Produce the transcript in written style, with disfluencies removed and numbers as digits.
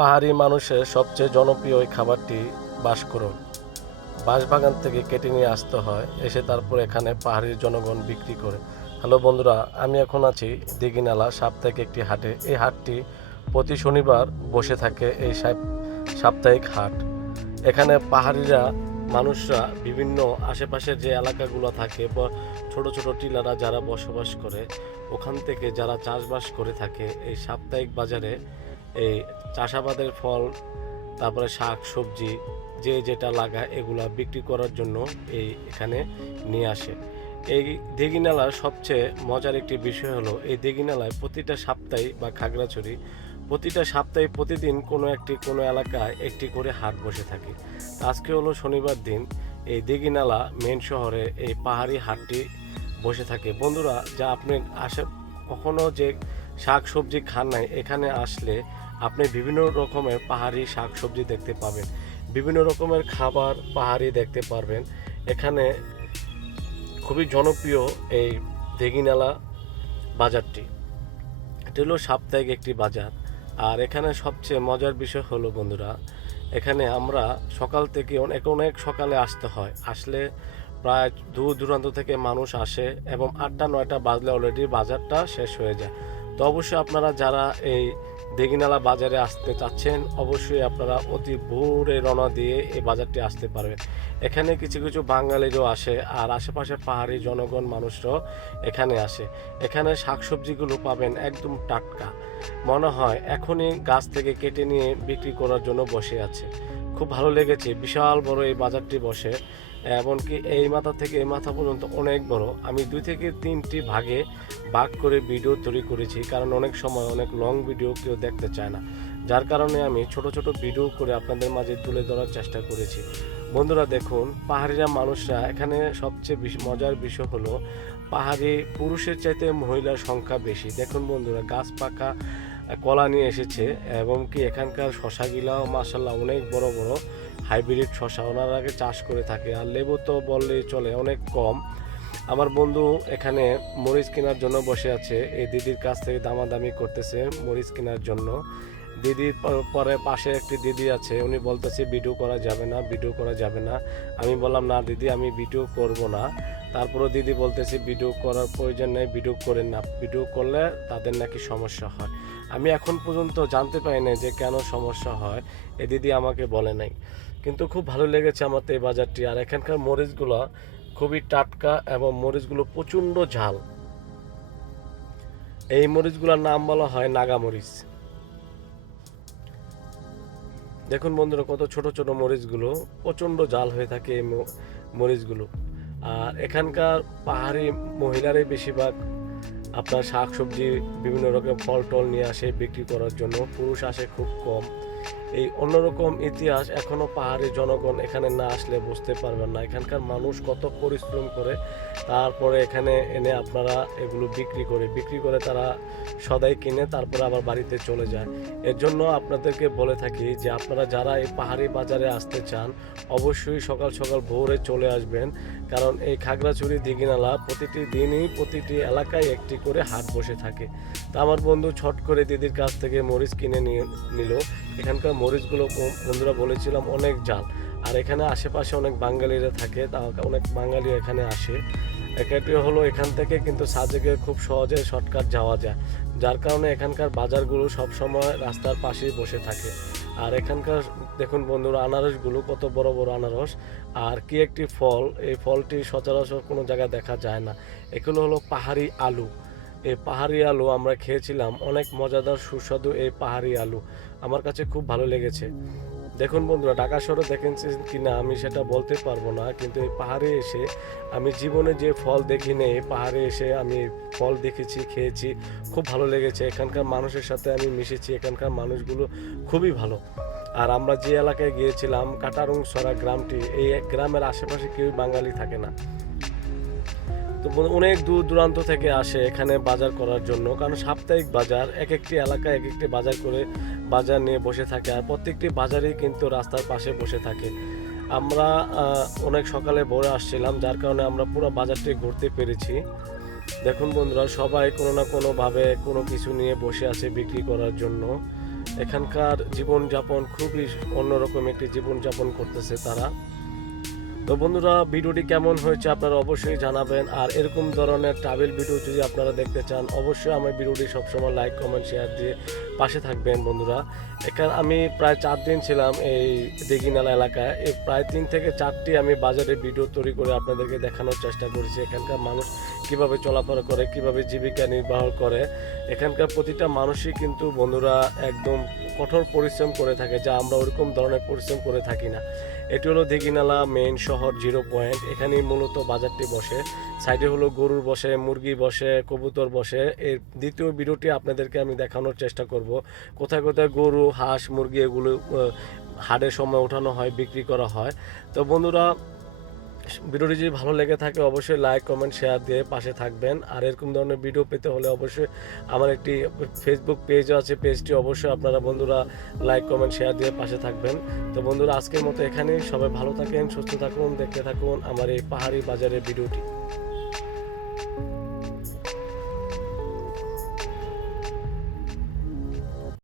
পাহাড়ি মানুষের সবচেয়ে জনপ্রিয় এই খাবারটি বাঁশকুড়ুল। বাঁশবাগান থেকে কেটে নিয়ে আসতে হয়, এসে তারপর এখানে পাহাড়ির জনগণ বিক্রি করে। হ্যালো বন্ধুরা, আমি এখন আছি দিঘিনালা সাপ্তাহিক একটি হাটে। এই হাটটি প্রতি শনিবার বসে থাকে। এই সাপ্তাহিক হাট, এখানে পাহাড়িরা মানুষরা বিভিন্ন আশেপাশের যে এলাকাগুলো থাকে বা ছোট ছোট টিলারা যারা বসবাস করে, ওখান থেকে যারা চাষবাস করে থাকে, এই সাপ্তাহিক বাজারে এই চাষাবাদের ফল, তারপরে শাক সবজি যে যেটা লাগায় এগুলা বিক্রি করার জন্য এখানে নিয়ে আসে। এই দিঘিনালার সবচেয়ে মজার একটি বিষয় হলো, এই দিঘিনালায় প্রতিটা সপ্তাহে বা খাগড়াছড়ি প্রতিটা সপ্তাহে প্রতিদিন কোনো এলাকায় একটি করে হাট বসে থাকে। আজকে হলো শনিবার দিন, এই দিঘিনালা মেন শহরে এই পাহাড়ি হাটটি বসে থাকে। বন্ধুরা, যা আপনি কখনো যে শাক সবজি খান নাই, এখানে আসলে আপনি বিভিন্ন রকমের পাহাড়ি শাক সবজি দেখতে পাবেন, বিভিন্ন রকমের খাবার পাহাড়ি দেখতে পারবেন। এখানে খুবই জনপ্রিয় এই দিঘিনালা বাজারটি। এটি হলো সাপ্তাহিক একটি বাজার। আর এখানে সবচেয়ে মজার বিষয় হলো বন্ধুরা, এখানে আমরা সকাল থেকে অনেক সকালে আসতে হয়। আসলে প্রায় দূর দূরান্ত থেকে মানুষ আসে এবং 8টা-9টা বাজলে অলরেডি বাজারটা শেষ হয়ে যায়। তো অবশ্যই আপনারা যারা এই দিঘিনালা বাজারে আসতে চাচ্ছেন, অবশ্যই আপনারা অতি ভোরে রওনা দিয়ে এই বাজারটি আসতে পারবেন। এখানে কিছু কিছু বাঙালিরও আসে, আর আশেপাশে পাহাড়ি জনগণ মানুষরাও এখানে আসে। এখানে শাকসবজিগুলো পাবেন একদম টাটকা, মনে হয় এখনই গাছ থেকে কেটে নিয়ে বিক্রি করার জন্য বসে আছে। খুব ভালো লেগেছে, বিশাল বড় এই বাজারটি বসে, এমনকি এই মাথা থেকে এই মাথা পর্যন্ত অনেক বড়। আমি 2 থেকে 3টি ভাগ করে ভিডিও তৈরি করেছি, কারণ অনেক সময় অনেক লং ভিডিও কেউ দেখতে চায় না, যার কারণে আমি ছোট ছোট ভিডিও করে আপনাদের মাঝে তুলে ধরার চেষ্টা করেছি। বন্ধুরা দেখুন, পাহাড়িরা মানুষরা এখানে সবচেয়ে মজার বিষয় হলো, পাহাড়ি পুরুষের চাইতে মহিলার সংখ্যা বেশি। দেখুন বন্ধুরা, গাছ পাকা কলা নিয়ে এসেছে, এবং কি এখানকার শশাগুলাও মাশাআল্লাহ অনেক বড় বড় হাইব্রিড শশা ওনারা আগে চাষ করে থাকে। আর লেবু তো বললেই চলে, অনেক কম। আমার বন্ধু এখানে মরিচ কেনার জন্য বসে আছে, এই দিদির কাছ থেকে দামাদামি করতেছে মরিচ কেনার জন্য। দিদির পরে পাশে একটি দিদি আছে, উনি বলতেছে ভিডিও করা যাবে না, ভিডিও করা যাবে না। আমি বললাম না দিদি, আমি ভিডিও করব না। তারপরও দিদি বলতেছে ভিডিও করার প্রয়োজন নেই, ভিডিও করেন না, ভিডিও করলে তাদের নাকি সমস্যা হয়। আমি এখন পর্যন্ত জানতে পারি না যে কেন সমস্যা হয়, এ দিদি আমাকে বলে নাই। কিন্তু খুব ভালো লেগেছে আমার তো এই বাজারটি। আর এখানকার মরিচগুলো খুবই টাটকা এবং মরিচগুলো প্রচণ্ড ঝাল। এই মরিচগুলোর নাম বলা হয় নাগা মরিচ। দেখুন বন্ধুরা, কত ছোট ছোট মরিচগুলো, প্রচণ্ড ঝাল হয়ে থাকে এই মরিচগুলো। আর এখানকার পাহাড়ি মহিলারাই বেশিরভাগ আপনার শাক সবজি বিভিন্ন রকম ফল টল নিয়ে আসে বিক্রি করার জন্য, পুরুষ আসে খুব কম। এই অন্যরকম ইতিহাস, এখনও পাহাড়ি জনগণ এখানে না আসলে বুঝতে পারবেন না এখানকার মানুষ কত পরিশ্রম করে, তারপরে এখানে এনে আপনারা এগুলো বিক্রি করে তারা সদাই কিনে তারপরে আবার বাড়িতে চলে যায়। এর জন্য আপনাদেরকে বলে থাকি যে আপনারা যারা এই পাহাড়ি বাজারে আসতে চান, অবশ্যই সকাল সকাল ভোরে চলে আসবেন, কারণ এই খাগড়াছড়ি দিঘিনালা প্রতিটি দিনই প্রতিটি এলাকায় একটি করে হাট বসে থাকে। তা আমার বন্ধু ছট করে দিদির কাছ থেকে মরিচ কিনে নিল। এখানকার মরিচগুলো বন্ধুরা বলেছিলাম অনেক ঝাল। আর এখানে আশেপাশে অনেক বাঙালিরা থাকে, অনেক বাঙালি এখানে আসে। এটি হলো এখান থেকে কিন্তু সাজেকে খুব সহজে শর্টকাট যাওয়া যায়, যার কারণে এখানকার বাজারগুলো সবসময় রাস্তার পাশেই বসে থাকে। আর এখানকার দেখুন বন্ধুরা, আনারসগুলো কত বড় বড় আনারস, আর কি একটি ফল, এই ফলটি সচরাচর কোনো জায়গায় দেখা যায় না। এগুলো হলো পাহাড়ি আলু। এই পাহাড়ি আলু আমরা খেয়েছিলাম, অনেক মজাদার সুস্বাদু এই পাহাড়ি আলু, আমার কাছে খুব ভালো লেগেছে। দেখুন বন্ধুরা, ঢাকা শহরে দেখেছেন কিনা আমি সেটা বলতে পারবো না, কিন্তু এই পাহাড়ে এসে আমি জীবনে যে ফল দেখিনি, এই পাহাড়ে এসে আমি ফল দেখেছি, খেয়েছি, খুব ভালো লেগেছে। এখানকার মানুষের সাথে আমি মিশেছি, এখানকার মানুষগুলো খুবই ভালো। আর আমরা যে এলাকায় গিয়েছিলাম কাটারুংসরা গ্রামটি, এই গ্রামের আশেপাশে কেউ বাঙালি থাকে না। তো অনেক দূর দূরান্ত থেকে আসে এখানে বাজার করার জন্য, কারণ সাপ্তাহিক বাজার, এক একটি এলাকায় এক একটি বাজার করে বাজার নিয়ে বসে থাকে। আর প্রত্যেকটি বাজারেই কিন্তু রাস্তার পাশে বসে থাকে। আমরা অনেক সকালে ভোরে আসছিলাম, যার কারণে আমরা পুরো বাজারটি ঘুরতে পেরেছি। দেখুন বন্ধুরা, সবাই কোনো না কোনোভাবে কোনো কিছু নিয়ে বসে আছে বিক্রি করার জন্য। এখানকার জীবনযাপন খুবই অন্যরকম একটি জীবনযাপন করতেছে তারা। তো বন্ধুরা, ভিডিওটি কেমন হয়েছে আপনারা অবশ্যই জানাবেন। আর এরকম ধরনের ট্রাভেল ভিডিও যদি আপনারা দেখতে চান অবশ্যই আমার ভিডিওটি সবসময় লাইক কমেন্ট শেয়ার দিয়ে পাশে থাকবেন বন্ধুরা। এখানে আমি প্রায় 4 দিন ছিলাম এই দিঘিনালা এলাকায়। এই প্রায় 3 থেকে 4টি আমি বাজারে ভিডিও তৈরি করে আপনাদেরকে দেখানোর চেষ্টা করেছি এখানকার মানুষ কিভাবে চলাফেরা করে, কিভাবে জীবিকা নির্বাহ করে। এখানকার প্রতিটা মানুষই কিন্তু বন্ধুরা একদম কঠোর পরিশ্রম করে থাকে, যা আমরা ওরকম ধরনের পরিশ্রম করে থাকি না। এটি হলো দিঘিনালা মেইন শহর 0 পয়েন্ট। এখানেই মূলত বাজারটি বসে। সাইডে হলো গরুর বসে, মুরগি বসে, কবুতর বসে। এর দ্বিতীয় ভিডিওটি আপনাদেরকে আমি দেখানোর চেষ্টা করব কোথায় কোথায় গরু, হাঁস, মুরগি এগুলো হাটের সময় ওঠানো হয়, বিক্রি করা হয়। তো বন্ধুরা, ভিডিওটি যদি ভালো লেগে থাকে অবশ্যই লাইক কমেন্ট শেয়ার দিয়ে পাশে থাকবেন। আর এরকম ধরনের ভিডিও পেতে হলে অবশ্যই আমার একটি ফেসবুক পেজও আছে, পেজটি অবশ্যই আপনারা বন্ধুরা লাইক কমেন্ট শেয়ার দিয়ে পাশে থাকবেন। তো বন্ধুরা, আজকের মতো এখানেই। সবাই ভালো থাকেন, সুস্থ থাকুন, দেখতে থাকুন আমার এই পাহাড়ি বাজারের ভিডিওটি।